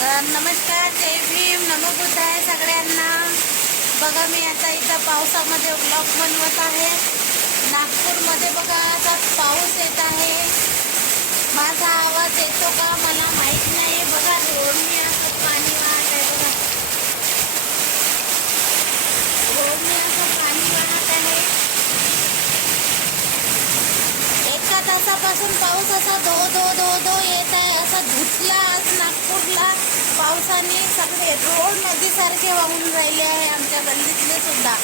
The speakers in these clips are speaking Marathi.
तर नमस्कार जय भीम. नमो बुद्धाय सगळ्यांना. बघा मी आता इथं पावसामध्ये ब्लॉग बनवत आहे. नागपूरमध्ये बघा आता पाऊस येत आहे. माझा आवाज येतो का मला माहीत नाही. बघा रोडनी असं पाणी वाहत आहे बघा. रोडनी असं पाणी वाहत आहे. एका तासापासून पाऊस असा धो धो धो धो येत आहे आज नागपूरला पावसाने सगळे रोड नदीसारखे वाहून राहिले आहे आमच्या गल्लीतले सुद्धा.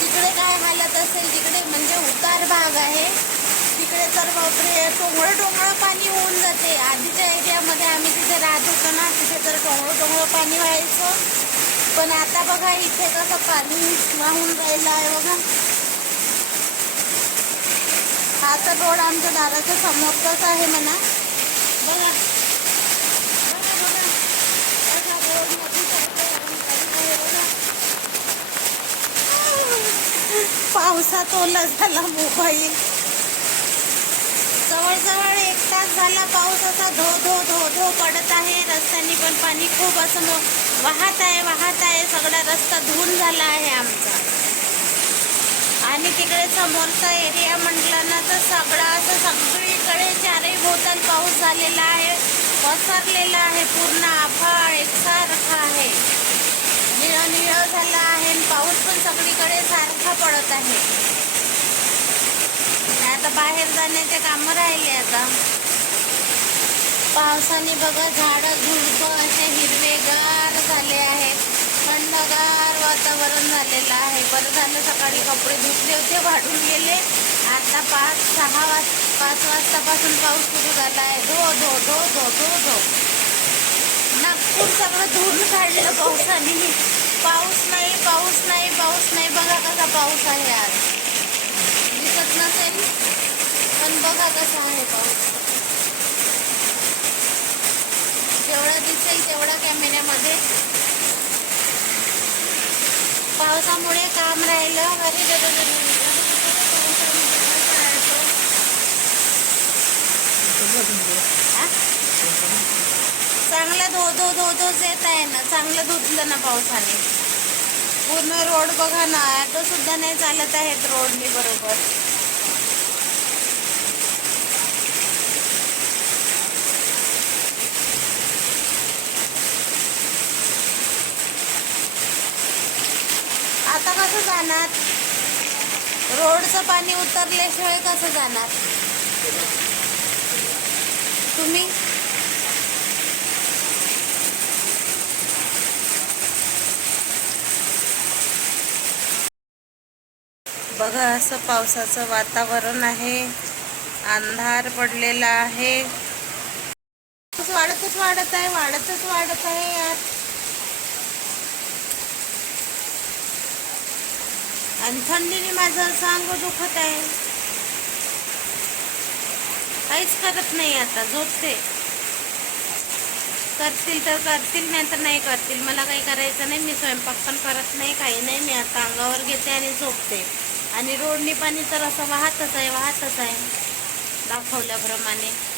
तिकडे काय हालत असेल तिकडे म्हणजे उतार भाग आहे. तिकडे तर बापरे टोंगळं टोंगळं पाणी होऊन जाते. आधीच्या एरियामध्ये आम्ही तिथे राहत होतो ना तिथे तर टोंगळं टोंगळं पाणी व्हायचं. पण आता बघा इथे कसं पाणी वाहून राहिलं आहे बघा. हा तर रोड आमच्या दाराच्या समोरचाच आहे म्हणा. बघा बघा असा रोड नदीसारखं वाहून चालला आहे बघा. पावसात ओला झाला मोबाईल. जवळजवळ एक तास झाला पाऊस असा धो धो धो धो पडत आहे. रस्त्याने पण पाणी खूप असं वाहत आहे वाहत आहे. सगळा रस्ता धुवून झाला आहे आमचा. आणि तिकडे समोरचा एरिया म्हटलं ना तर सगळा असं सगळीकडे चारही भोवताल पाऊस झालेला आहे. पसरलेला आहे. पूर्ण आभाळ झाला आहे आणि पाऊस पण सगळीकडे सारखा पडत आहे. आता बाहेर जाण्याचे कामं राहिले आता. पावसाने बघा झाडं झुडपं असे हिरवेगार झाले आहेत थंडगार वातावरण झालेलं आहे. बरं झालं सकाळी कपडे धुतले होते वाढून गेले. आता पाच सहा वाज पाच वाजतापासून पाऊस सुरू झाला आहे. धो धो धो धो धो धो. नागपूर सगळं धुवून काढलं पावसाने. पाऊस नाही पाऊस नाही पाऊस नाही. बघा कसा पाऊस आहे आज. दिसत नसेल पण बघा कसा आहे पाऊस. जेवढा दिसेल तेवढा कॅमेऱ्यामध्ये पावसामुळे काम राहिलं. अरे चांगलं चांगला धो धो धो धोच येत आहे ना. चांगलं धुतलं ना पावसाने. पूर्ण रोड बघा ना ऑटो सुद्धा नाही चालत आहेत रोडनी बरोबर. आता कसं जाणार? रोडचं पाणी उतरल्याशिवाय कसं जाणार? तुम्ही? बघा असं पावसाचं वातावरण आहे. अंधार पडलेला आहे. वाढतच वाढत आहे वाढतच वाढत आहे यार. आणि थंडीने माझं सांग दुखत आहे. काहीच करत नाही आता झोपते. करतील तर करतील नाही तर नाही करतील. मला काही करायचं नाही मी स्वयंपाक पण करत नाही काही नाही. मी आता अंगावर घेते आणि झोपते. आणि रोडनी पाणी तर असं वाहतच आहे वाहतच आहे. दाखवल्याप्रमाणे.